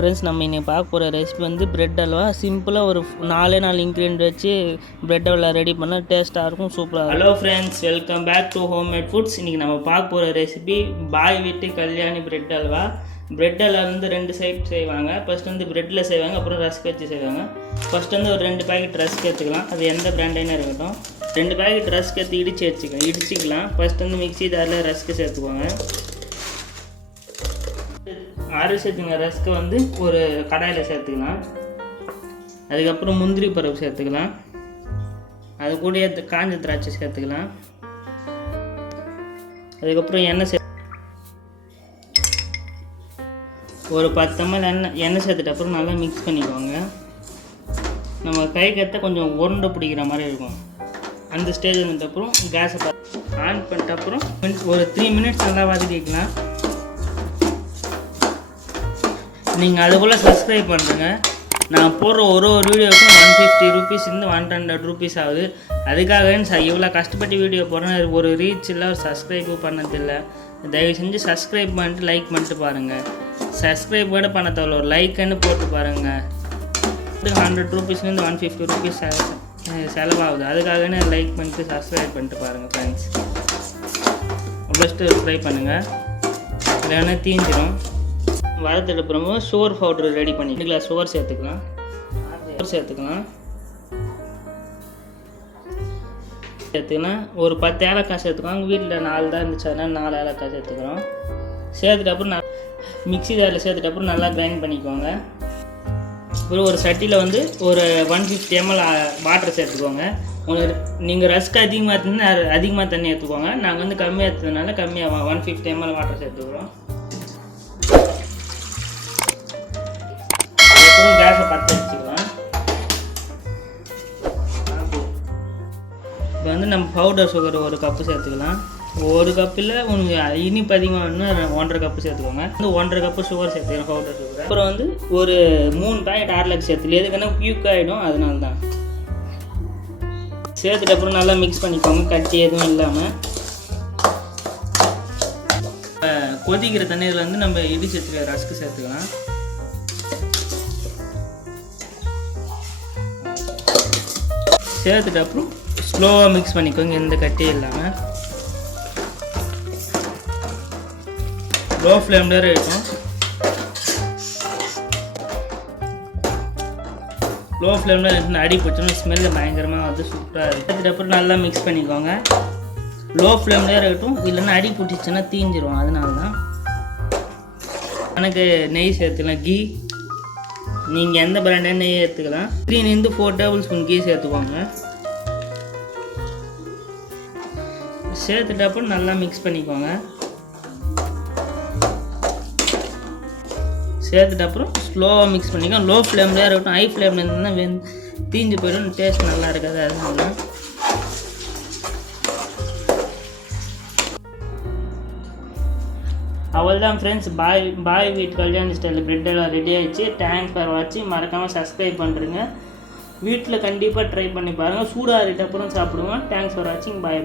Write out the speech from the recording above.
Friends, நம்ம இன்னைக்கு பார்க்க போகிற ரெசிபி வந்து பிரெட் அல்வா. சிம்பிளாக ஒரு 4 இன்க்ரீடியன்ட் வச்சு பிரெட் அல்வா ரெடி பண்ணால் டேஸ்ட்டாக இருக்கும், சூப்பராக. Hello friends, welcome back to homemade foods. இன்றைக்கி நம்ம பார்க்க போகிற ரெசிபி பாய் வீட்டு கல்யாணி பிரெட் அல்வா. பிரெட் அல்வா வந்து 2 சைட் செய்வாங்க. ஃபஸ்ட் வந்து பிரெட்டில் செய்வாங்க, அப்புறம் ரஸ்க் வச்சு செய்வாங்க. ஃபஸ்ட் வந்து ஒரு 2 பாக்கெட் ரஸ்க் எடுத்துக்கலாம், அது எந்த பிராண்டானே இருக்கட்டும். 2 பாக்கெட் ரஸ்க் எடுத்து இடிச்சிக்கலாம். ஃபஸ்ட் வந்து மிக்ஸி ஜாரில் ரஸ்க்கு சேர்த்துக்குவாங்க. 6 சேர்த்துங்க. ரஸ்க்கு வந்து ஒரு கடாயில் சேர்த்துக்கலாம். அதுக்கப்புறம் முந்திரி பருப்பு சேர்த்துக்கலாம். அது கூட காஞ்ச திராட்சை சேர்த்துக்கலாம். அதுக்கப்புறம் எண்ணெய் ஒரு 10 ml எண்ணெய் சேர்த்துட்டு அப்புறம் நல்லா மிக்ஸ் பண்ணிக்குவாங்க. நம்ம கைக்கட்ட கொஞ்சம் உருண்டை பிடிக்கிற மாதிரி இருக்கும். அந்த ஸ்டேஜ் வந்ததுக்கப்புறம் கேஸை ஆன் பண்ணிட்ட அப்புறம் ஒரு 3 minutes நல்லா வதக்கிக்கலாம். நீங்கள் அதுக்குள்ளே சப்ஸ்கிரைப் பண்ணுறேங்க. நான் போடுற ஒரு வீடியோவுக்கும் 150 rupees இருந்து 100 rupees ஆகுது. அதுக்காகவே இவ்வளோ கஷ்டப்பட்டு வீடியோ போடுறேன். ஒரு ரீச் இல்லை, ஒரு சப்ஸ்கிரைபும் பண்ணதில்லை. தயவு செஞ்சு சப்ஸ்கிரைப் பண்ணிட்டு லைக் பண்ணிட்டு பாருங்கள். சப்ஸ்கிரைப் கூட பண்ண தேவையில்ல, ஒரு லைக்குன்னு போட்டு பாருங்கள். 100 rupeesலேருந்து 150 rupees செலவாகுது. அதுக்காகவே லைக் பண்ணிட்டு சப்ஸ்கிரைப் பண்ணிட்டு பாருங்கள் ஃப்ரெண்ட்ஸ். ஃபஸ்ட்டு ட்ரை பண்ணுங்கள், இல்லைன்னா தீஞ்சிடும். வரதுக்கு அப்புறமா சுகர் பவுடர் ரெடி பண்ணி 2 கிளாஸ் சுகர் சேர்த்துக்கலாம். ஒரு 10 ஏலக்காய் சேர்த்துக்கலாம். வீட்டில் 4 தான் இருந்துச்சு, அதனால் 4 ஏலக்காய் சேர்த்துக்கிறோம். சேர்த்துட்டு அப்புறம் மிக்ஸி ஜாரில் சேர்த்துட்டு அப்புறம் நல்லா கிரைண்ட் பண்ணிக்குவாங்க. அப்புறம் ஒரு சட்டியில் வந்து ஒரு 150 ml வாட்டர் சேர்த்துக்கோங்க. உங்களுக்கு நீங்கள் ரஸ்க் அதிகமாக எடுத்துன்னா அதிகமாக தண்ணி எடுத்துக்கோங்க. நாங்கள் வந்து கம்மியாக எடுத்ததுனால கம்மியாக 150 ml வாட்டர் சேர்த்துக்கிறோம். அப்புறம் கேஸை பற்ற வச்சுக்கலாம். இப்போ வந்து நம்ம பவுடர் சுகர் 1 கப்பு சேர்த்துக்கலாம். 1 கப்பில் உங்களுக்கு இனிப்பு அதிகமாக வேணும்னா 1.5 கப்பு சேர்த்துக்கோங்க. வந்து 1.5 கப்பு சுகர் சேர்த்துக்கலாம், பவுடர் சுகர். அப்புறம் வந்து ஒரு 3 பாக்கெட் ஹார்லிக்ஸ் சேர்த்துக்கலாம். எதுக்குன்னா குயிக் ஆகிடும், அதனால தான். சேர்த்துட்டு அப்புறம் நல்லா மிக்ஸ் பண்ணிக்கோங்க, கட்டி எதுவும் இல்லாமல். கொதிக்கிற தண்ணீரில் வந்து நம்ம இடிச்சு வச்சுக்க ரஸ்க்கு சேர்த்துக்கலாம். சேர்த்துட்டு அப்புறம் ஸ்லோவாக மிக்ஸ் பண்ணிக்கோங்க, எந்த கட்டியும் இல்லாமல். லோ ஃப்ளேமில் இருக்கும். லோ ஃப்ளேமில் இருந்து அடி பிடிச்சோன்னா ஸ்மெல்லு பயங்கரமாக வந்து சூப்பராக இருக்குது. சேர்த்துட்டு அப்புறம் நல்லா மிக்ஸ் பண்ணிக்கோங்க. லோ ஃப்ளேம்லேயே இருக்கட்டும், இல்லைன்னா அடி பிடிச்சிச்சுன்னா தீஞ்சிரும். அதனால தான். எனக்கு நெய் சேர்த்துக்கலாம், கீ. நீங்கள் எந்த பிராண்டாக நெய் எடுத்துக்கலாம். 3 4 tablespoon கீ சேர்த்துக்கோங்க. சேர்த்துட்டு அப்புறம் நல்லா மிக்ஸ் பண்ணிக்கோங்க. சேர்த்துட்டு அப்புறம் ஸ்லோவாக மிக்ஸ் பண்ணிக்கோங்க. லோ ஃப்ளேம்லேயே இருக்கட்டும். ஹை ஃப்ளேமில் இருந்தால் தீஞ்சு போயிடும், டேஸ்ட் நல்லா இருக்காது. அதனால அவ்வளோதான் ஃப்ரெண்ட்ஸ். பாய் வீட் கல்யாணி ஸ்டைலில் பிரெட் எல்லாம் ரெடி ஆகிடுச்சு. தேங்க்ஸ் ஃபார் வாட்சிங். மறக்காமல் சப்ஸ்கிரைப் பண்ணுறேங்க. வீட்டில் கண்டிப்பாக ட்ரை பண்ணி பாருங்கள். சூடாகிட்ட அப்புறம் சாப்பிடுவோம். தேங்க்ஸ் ஃபார் வாட்சிங். பாய்.